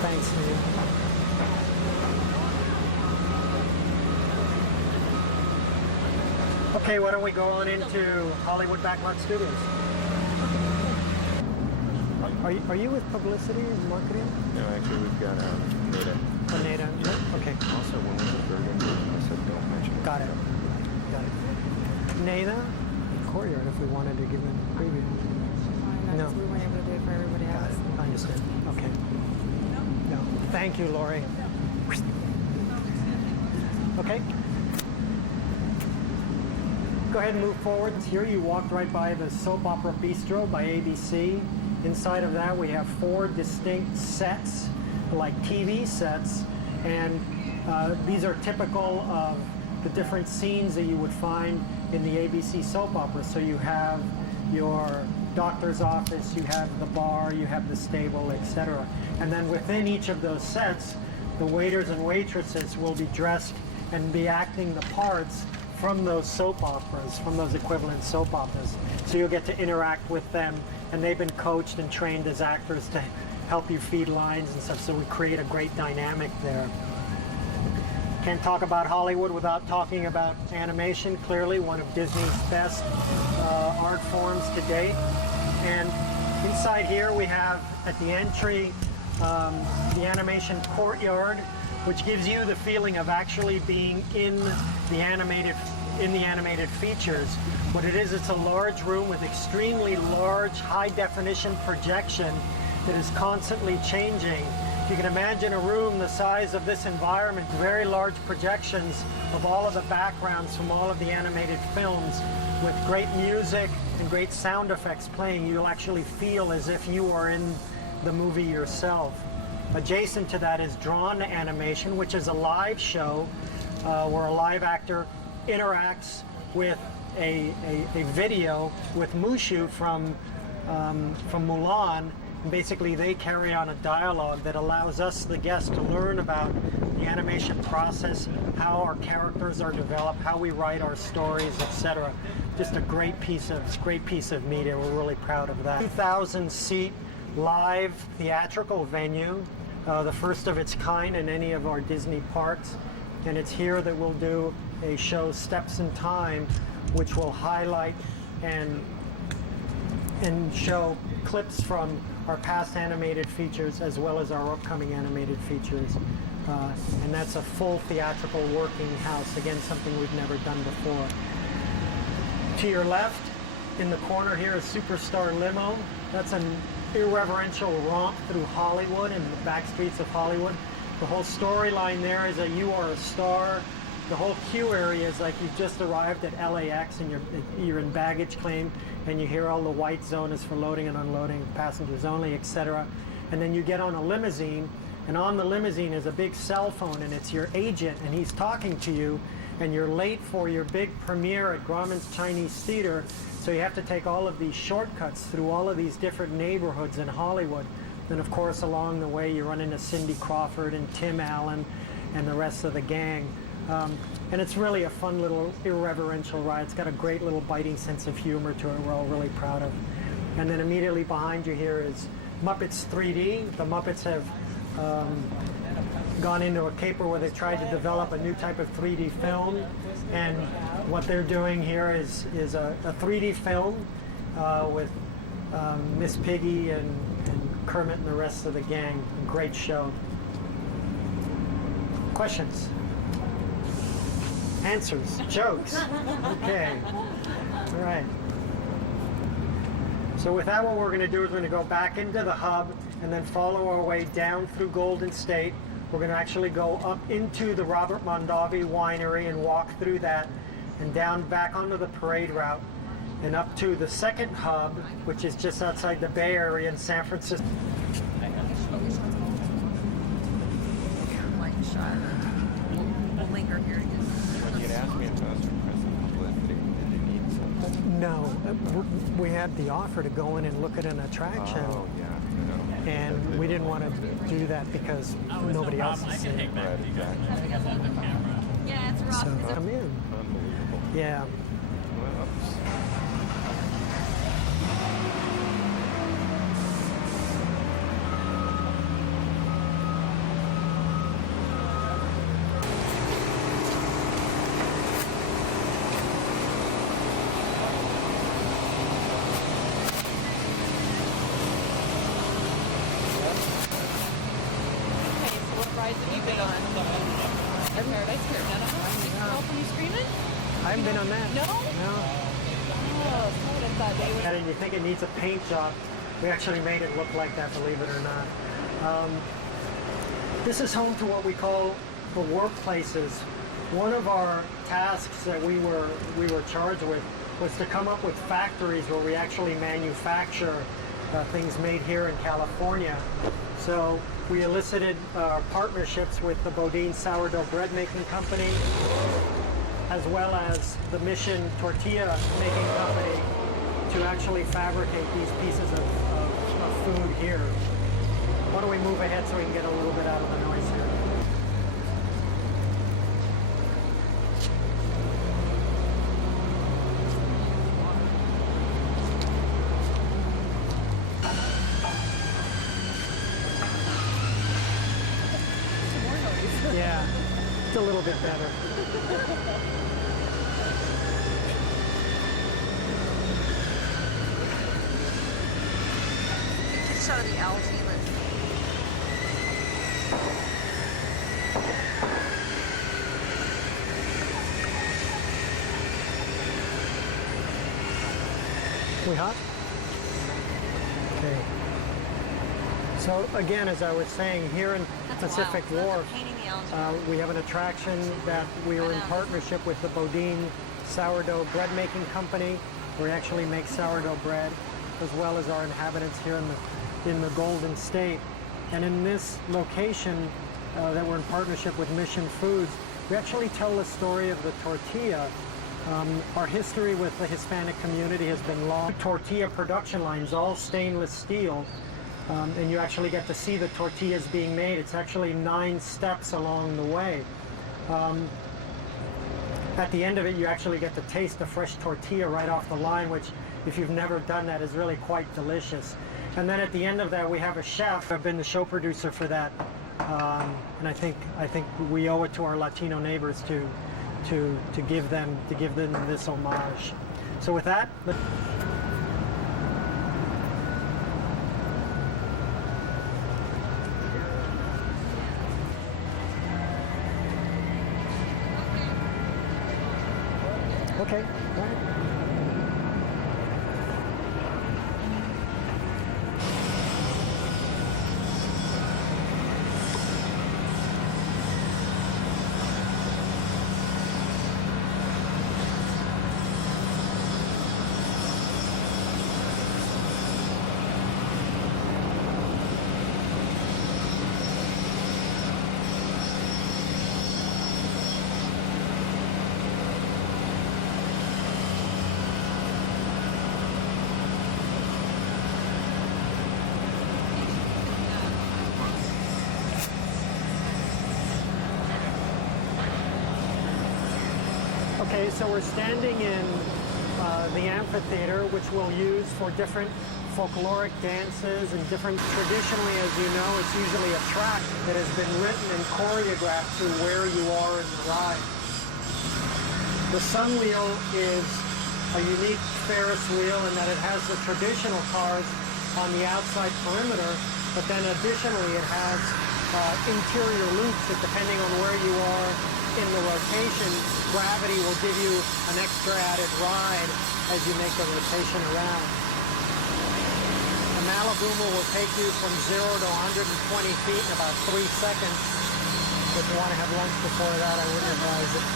Thanks, man. Okay, why don't we go on into Hollywood Backlot Studios? Are you with publicity and marketing? No, actually, we've got NADA. Oh, NADA. Okay. Also, when we were third in, I said don't mention it. Got it. Got it. NADA Courtyard, if we wanted to give them a preview. No. We weren't able to do it for everybody else. I understand. Okay. No. Thank you, Lori. Okay. Go ahead and move forward. Here you walked right by the Soap Opera Bistro by ABC. Inside of that we have 4 distinct sets, like TV sets, and these are typical of the different scenes that you would find in the ABC soap opera. So you have your doctor's office, you have the bar, you have the stable, etc. And then within each of those sets, the waiters and waitresses will be dressed and be acting the parts from those soap operas, from those equivalent soap operas. So you'll get to interact with them, and they've been coached and trained as actors to help you feed lines and stuff, so we create a great dynamic there. Can't talk about Hollywood without talking about animation, clearly one of Disney's best art forms to date. And inside here we have, at the entry, the animation courtyard, which gives you the feeling of actually being in the animated features. What it is, it's a large room with extremely large, high-definition projection that is constantly changing. You can imagine a room the size of this environment, very large projections of all of the backgrounds from all of the animated films with great music and great sound effects playing. You'll actually feel as if you are in the movie yourself. Adjacent to that is drawn animation, which is a live show where a live actor interacts with a video with Mushu from Mulan. And basically, they carry on a dialogue that allows us, the guests, to learn about the animation process, how our characters are developed, how we write our stories, etc. Just a great piece of media. We're really proud of that. 2,000-seat live theatrical venue, the first of its kind in any of our Disney parks. And it's here that we'll do a show, Steps in Time, which will highlight and show clips from our past animated features as well as our upcoming animated features. And that's a full theatrical working house. Again, something we've never done before. To your left, in the corner here, is Superstar Limo. That's an irreverential romp through Hollywood and the back streets of Hollywood. The whole storyline there is that you are a star. The whole queue area is like you've just arrived at LAX and you're in baggage claim, and you hear all the white zone is for loading and unloading, passengers only, etc. And then you get on a limousine, and on the limousine is a big cell phone, and it's your agent, and he's talking to you, and you're late for your big premiere at Grauman's Chinese Theater, so you have to take all of these shortcuts through all of these different neighborhoods in Hollywood. And of course, along the way, you run into Cindy Crawford and Tim Allen and the rest of the gang. And it's really a fun little irreverential ride. It's got a great little biting sense of humor to it we're all really proud of. And then immediately behind you here is Muppets 3D. The Muppets have gone into a caper where they tried to develop a new type of 3D film. And what they're doing here is a 3D film with Miss Piggy and Kermit and the rest of the gang. Great show. Questions? Answers? Jokes? Okay. All right. So with that, what we're going to do is we're going to go back into the hub and then follow our way down through Golden State. We're going to actually go up into the Robert Mondavi Winery and walk through that and down back onto the parade route and up to the second hub, which is just outside the Bay Area in San Francisco. We'll linger here. You had asked me if I was pressing publicity. Did you need something? No, we had the offer to go in and look at an attraction. Oh, yeah. No. And we didn't want to do that because nobody else is seeing it. Right, exactly. Yeah, it's rough. So come in. Unbelievable. Yeah. Whoops. rides have you been on? Paradise Pier. None of them? Did you help when you screaming? I haven't been on that. No? No. Oh, so I thought they would. And you think it needs a paint job. We actually made it look like that, believe it or not. This is home to what we call the workplaces. One of our tasks that we were charged with was to come up with factories where we actually manufacture things made here in California. So we elicited partnerships with the Bodine Sourdough Bread Making Company, as well as the Mission Tortilla Making Company, to actually fabricate these pieces of food here. Why don't we move ahead so we can get a little bit out of the noise here. Yeah, it's a little bit better. Show the algae list. We hot? Okay. So again, as I was saying, here in Pacific Wharf, we have an attraction that we are in partnership with the Bodine Sourdough Bread Making Company. We actually make sourdough bread, as well as our inhabitants here in the Golden State. And in this location that we're in partnership with Mission Foods, we actually tell the story of the tortilla. Our history with the Hispanic community has been long. Tortilla production lines, all stainless steel, and you actually get to see the tortillas being made. It's actually 9 steps along the way. At the end of it, you actually get to taste the fresh tortilla right off the line, which, if you've never done that, is really quite delicious. And then at the end of that, we have a chef. I've been the show producer for that, and I think we owe it to our Latino neighbors to give them this homage. So with that, okay. All right. Okay, so we're standing in the amphitheater, which we'll use for different folkloric dances and different. Traditionally, as you know, it's usually a track that has been written and choreographed to where you are in the ride. The Sun Wheel is a unique Ferris wheel in that it has the traditional cars on the outside perimeter, but then additionally it has interior loops that, depending on where you are in the rotation, gravity will give you an extra added ride as you make the rotation around. The Malaboomer will take you from 0 to 120 feet in about 3 seconds. If you want to have lunch before that, I wouldn't advise it.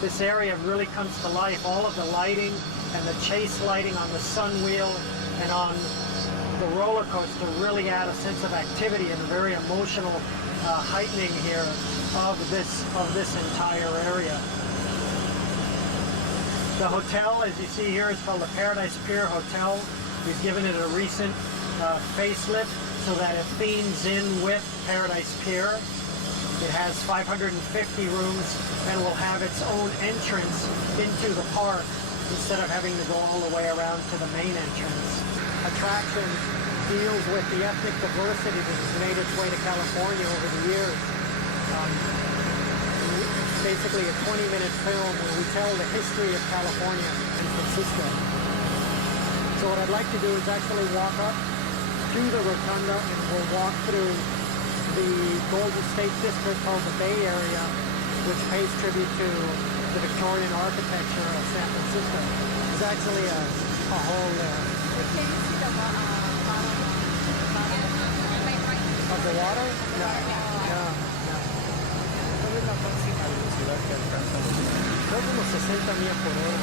This area really comes to life. All of the lighting and the chase lighting on the Sun Wheel and on the roller coaster really add a sense of activity and a very emotional heightening here of this entire area. The hotel, as you see here, is called the Paradise Pier Hotel. We've given it a recent facelift so that it themes in with Paradise Pier. It has 550 rooms and will have its own entrance into the park instead of having to go all the way around to the main entrance. Attraction deals with the ethnic diversity that has made its way to California over the years. It's basically a 20-minute film where we tell the history of California and Francisco. So what I'd like to do is actually walk up to the rotunda, and we'll walk through the Golden State District called the Bay Area, which pays tribute to the Victorian architecture of San Francisco. There's actually a hole there. Can you see the bottom Of the water? No, no, no. ¿Cuál es la máxima velocidad que alcanza los trenes? Creo como 60 millas por hora.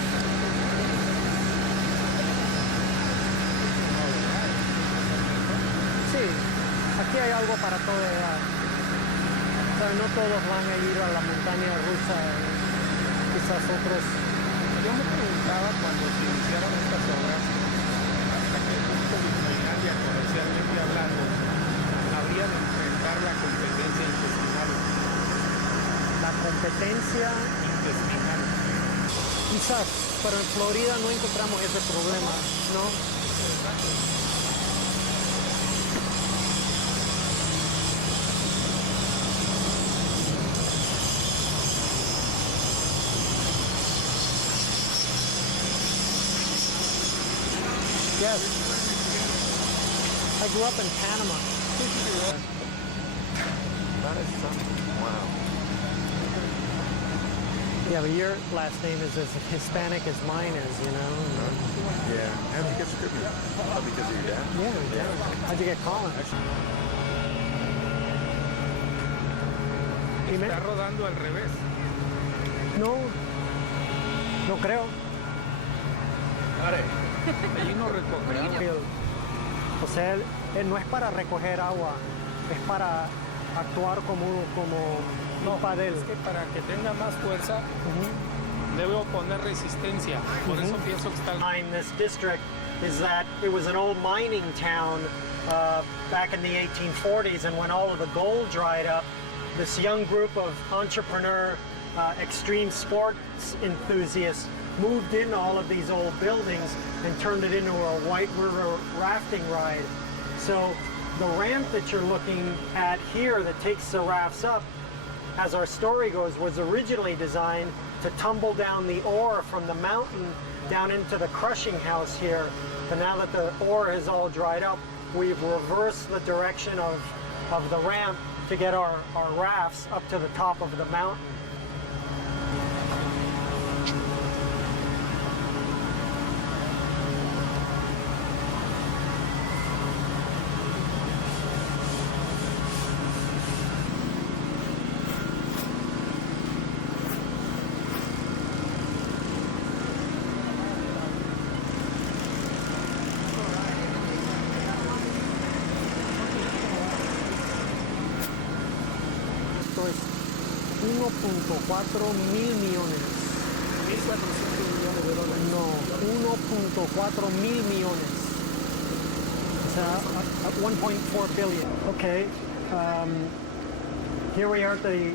Sí, aquí hay algo para toda edad. O sea, no todos van a ir a la montaña rusa, quizás otros. Yo me preguntaba cuando se iniciaron estas obras, hasta qué punto Disneylandia, comercialmente hablando, habría de enfrentar la competencia intestinal. La competencia, Intestinal. quizás, pero en Florida no encontramos ese problema, ¿no? Yes. I grew up in Panama. That is something. Wow. Yeah, but your last name is as Hispanic as mine is, you know? Yeah. How'd you get Scribner? Oh, because of your dad? Yeah. How'd you get Colin? Dime. Está rodando al revés. No, no creo. Allí no recoge agua. O sea, no es para recoger agua, es para actuar como un padel. Es que para que tenga más fuerza, debo poner resistencia. Por eso pienso que está... Behind this district is that it was an old mining town back in the 1840s, and when all of the gold dried up, this young group of entrepreneur, extreme sports enthusiasts moved into all of these old buildings and turned it into a white river rafting ride. So the ramp that you're looking at here that takes the rafts up, as our story goes, was originally designed to tumble down the ore from the mountain down into the crushing house here. But now that the ore has all dried up, we've reversed the direction of the ramp to get our rafts up to the top of the mountain. Esto es 1.4 mil millones. 1.400 millones de dólares. No, 1.4 mil millones. It's 1.4 billion. Okay. Here we are at the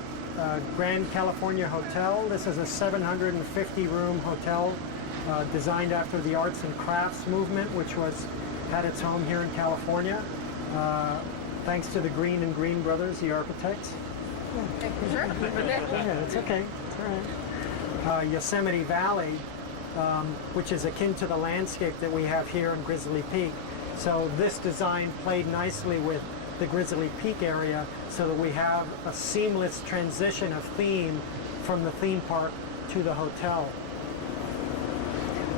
Grand California Hotel. This is a 750-room hotel designed after the arts and crafts movement, which had its home here in California. Thanks to the Green and Green brothers, the architects. Sure. Yeah, it's okay. It's all right. Yosemite Valley, which is akin to the landscape that we have here in Grizzly Peak. So this design played nicely with the Grizzly Peak area so that we have a seamless transition of theme from the theme park to the hotel.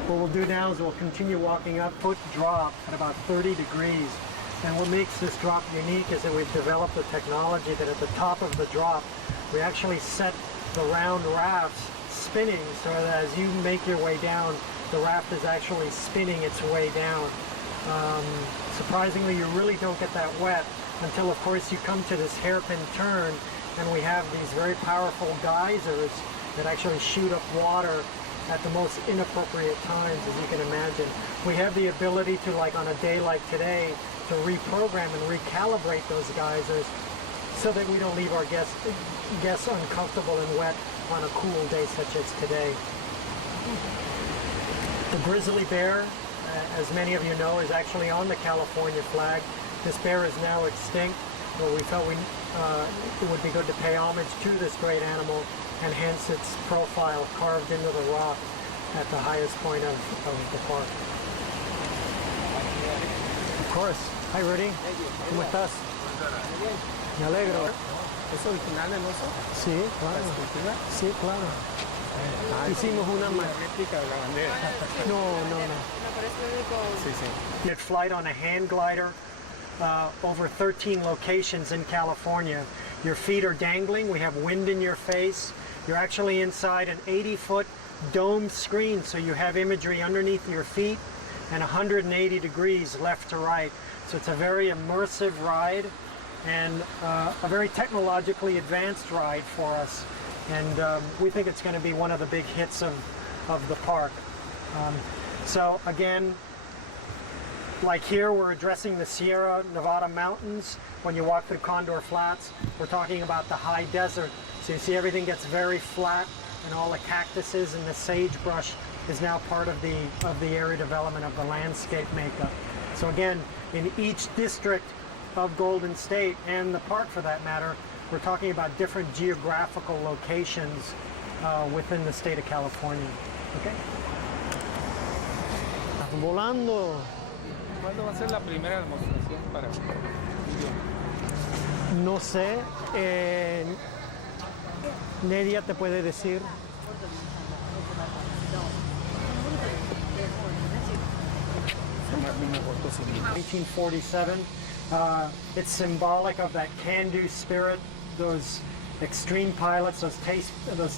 What we'll do now is we'll continue walking up, foot drop at about 30 degrees. And what makes this drop unique is that we've developed a technology that at the top of the drop, we actually set the round rafts spinning so that as you make your way down, the raft is actually spinning its way down. Surprisingly, you really don't get that wet until, of course, you come to this hairpin turn, and we have these very powerful geysers that actually shoot up water at the most inappropriate times, as you can imagine. We have the ability to, like on a day like today, to reprogram and recalibrate those geysers so that we don't leave our guests uncomfortable and wet on a cool day such as today. The grizzly bear, as many of you know, is actually on the California flag. This bear is now extinct, but we felt it would be good to pay homage to this great animal, and hence its profile carved into the rock at the highest point of the park. Of course. Hi, Rudy. ¿Cómo estás? Me alegro. ¿Es original el oso? Sí, ¿La claro. escultura? Sí, claro. Hicimos una la réplica de la bandera. No, no, no. No, but it's really gold. Sí, sí. You flight on a hand glider over 13 locations in California. Your feet are dangling. We have wind in your face. You're actually inside an 80-foot domed screen, so you have imagery underneath your feet and 180 degrees left to right. So it's a very immersive ride and a very technologically advanced ride for us. And we think it's going to be one of the big hits of the park. So again, like here, we're addressing the Sierra Nevada mountains. When you walk through Condor Flats, we're talking about the high desert. So you see everything gets very flat, and all the cactuses and the sagebrush is now part of the area development of the landscape makeup. So again, in each district of Golden State, and the park for that matter, we're talking about different geographical locations within the state of California. Okay? Volando. ¿Cuándo va a ser la primera demostración para No sé. Nedia te puede decir. 1947. It's symbolic of that can-do spirit. Those extreme pilots, those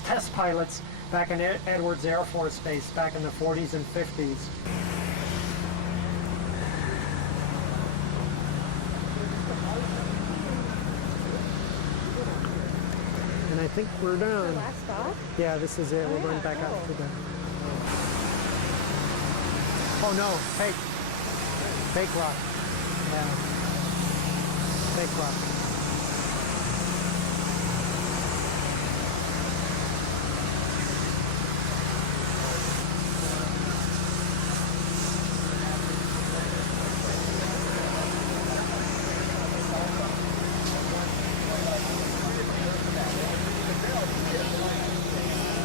test pilots back in Edwards Air Force Base back in the 40s and 50s. And I think we're done. Last stop? Yeah, this is it. We're going back out to the... Oh no, fake. Fake rock. Yeah. Fake rock.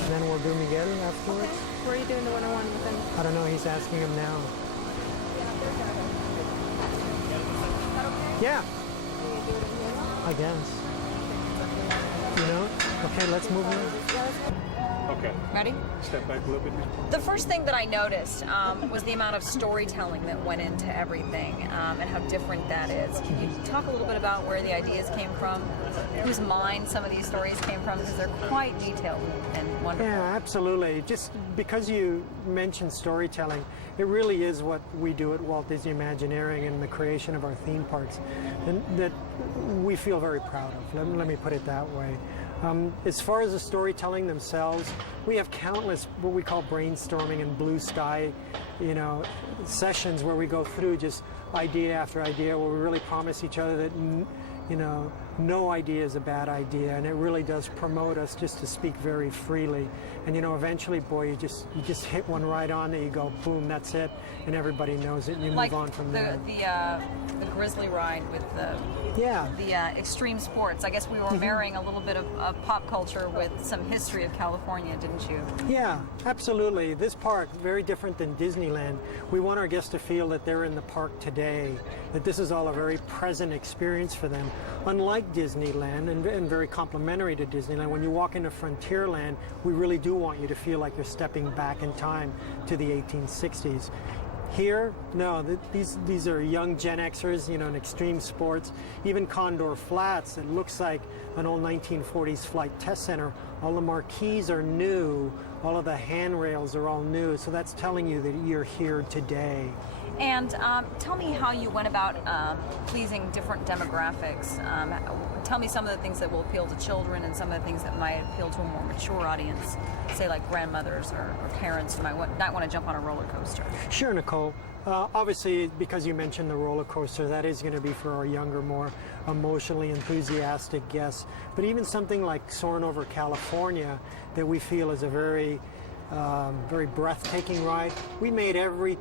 Then we'll do Miguel afterwards. Where are you doing the one-on-one with him? I don't know, he's asking him now. Yeah, Can you do it in here? I guess. You know? Okay, let's move on. Okay. Ready? Step back a little bit. The first thing that I noticed was the amount of storytelling that went into everything and how different that is. Can you talk a little bit about where the ideas came from, whose mind some of these stories came from, because they're quite detailed and wonderful. Yeah, absolutely. Just because you mentioned storytelling, it really is what we do at Walt Disney Imagineering and the creation of our theme parks, and that we feel very proud of. Let me put it that way. As far as the storytelling themselves, we have countless what we call brainstorming and blue sky, sessions where we go through just idea after idea, where we really promise each other that, no idea is a bad idea, and it really does promote us just to speak very freely. And eventually, boy, you just hit one right on that you go, boom, that's it, and everybody knows it, and you Like move on from there. the Grizzly ride with the extreme sports. I guess we were marrying a little bit of pop culture with some history of California, didn't you? Yeah, absolutely. This park, very different than Disneyland. We want our guests to feel that they're in the park today, that this is all a very present experience for them. Unlike Disneyland, and very complementary to Disneyland, when you walk into Frontierland, we really do want you to feel like you're stepping back in time to the 1860s. Here, no, these are young Gen Xers, in extreme sports. Even Condor Flats, it looks like an old 1940s flight test center. All the marquees are new, all of the handrails are all new, so that's telling you that you're here today. And tell me how you went about pleasing different demographics. Tell me some of the things that will appeal to children and some of the things that might appeal to a more mature audience, say like grandmothers or parents who might not want to jump on a roller coaster. Sure, Nicole. Obviously, because you mentioned the roller coaster, that is going to be for our younger, more emotionally enthusiastic guests. But even something like Soarin' Over California, that we feel is a very, very breathtaking ride. We made every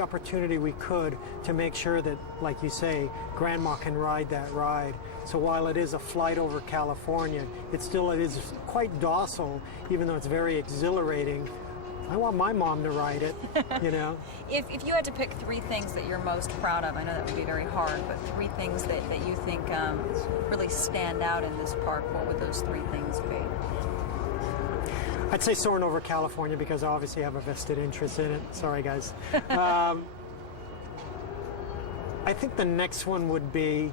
opportunity we could to make sure that, like you say, Grandma can ride that ride. So while it is a flight over California, it is quite docile, even though it's very exhilarating I want my mom to ride it, you know. If you had to pick 3 things that you're most proud of, I know that would be very hard, but 3 things that you think really stand out in this park, what would those 3 things be? I'd say soaring over California because I obviously have a vested interest in it. Sorry, guys. I think the next one would be,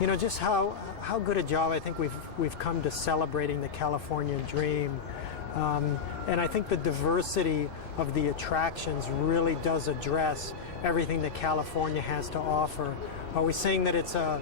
you know, just how good a job I think we've come to celebrating the California dream. And I think the diversity of the attractions really does address everything that California has to offer. Are we saying that it's a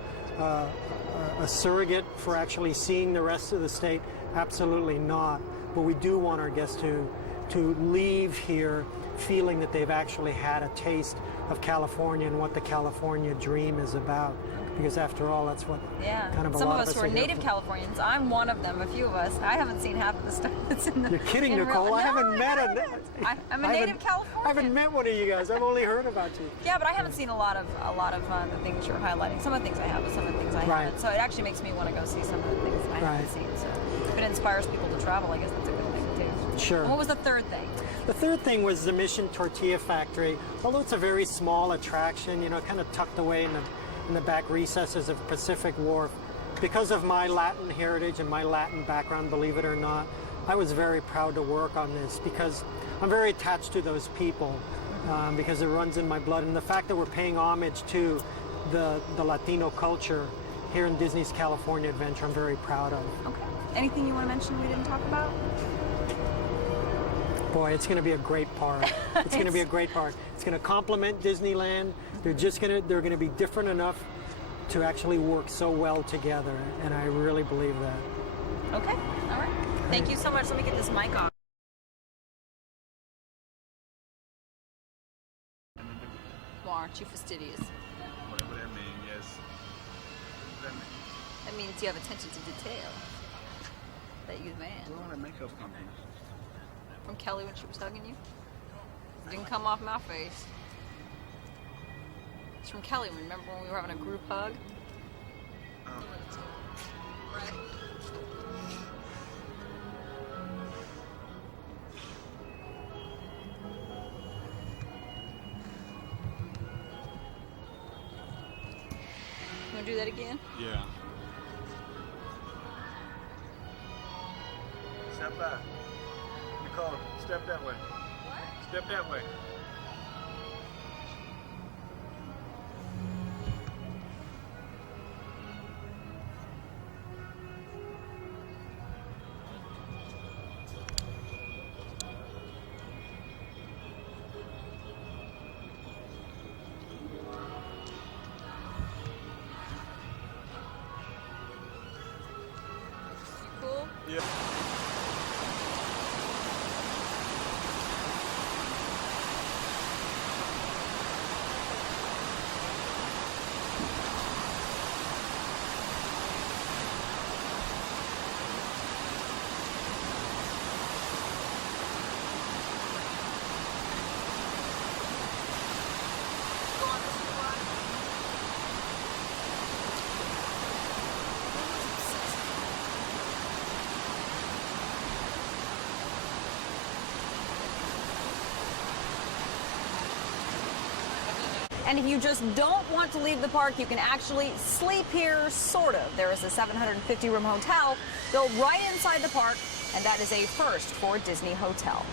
surrogate for actually seeing the rest of the state? Absolutely not. But we do want our guests to leave here feeling that they've actually had a taste of California and what the California dream is about. Because after all, that's what kind of a some lot of us who are native Californians, I'm one of them, a few of us, I haven't seen half of the stuff that's in the... You're kidding, Nicole. I haven't met I'm a native Californian. I haven't met one of you guys. I've only heard about you. Yeah, but I haven't seen a lot of the things you're highlighting. Some of the things I have, but some of the things I haven't. So it actually makes me want to go see some of the things I haven't seen. So if it inspires people to travel, I guess that's a good thing too. Sure. And what was the 3rd thing? The 3rd thing was the Mission Tortilla Factory. Although it's a very small attraction, you know, kind of tucked away in the back recesses of Pacific Wharf. Because of my Latin heritage and my Latin background, believe it or not, I was very proud to work on this because I'm very attached to those people because it runs in my blood. And the fact that we're paying homage to the Latino culture here in Disney's California Adventure, I'm very proud of. Okay. Anything you want to mention we didn't talk about? Boy, it's going to be a great park. It's going to be a great park. It's going to complement Disneyland. They're going to be different enough to actually work so well together, and I really believe that. Okay. All right. Thank you so much. Let me get this mic off. Well, aren't you fastidious? Whatever that means, yes. That means you have attention to detail. That you the man. Where all that makeup come from? From Kelly when she was hugging you? It didn't come off my face. It's from Kelly. Remember when we were having a group hug? Right. You want to do that again? Yeah. Step back. Nicole, step that way. What? Step that way. Cool? Yeah. And if you just don't want to leave the park, you can actually sleep here, sort of. There is a 750-room hotel built right inside the park, and that is a first for a Disney hotel.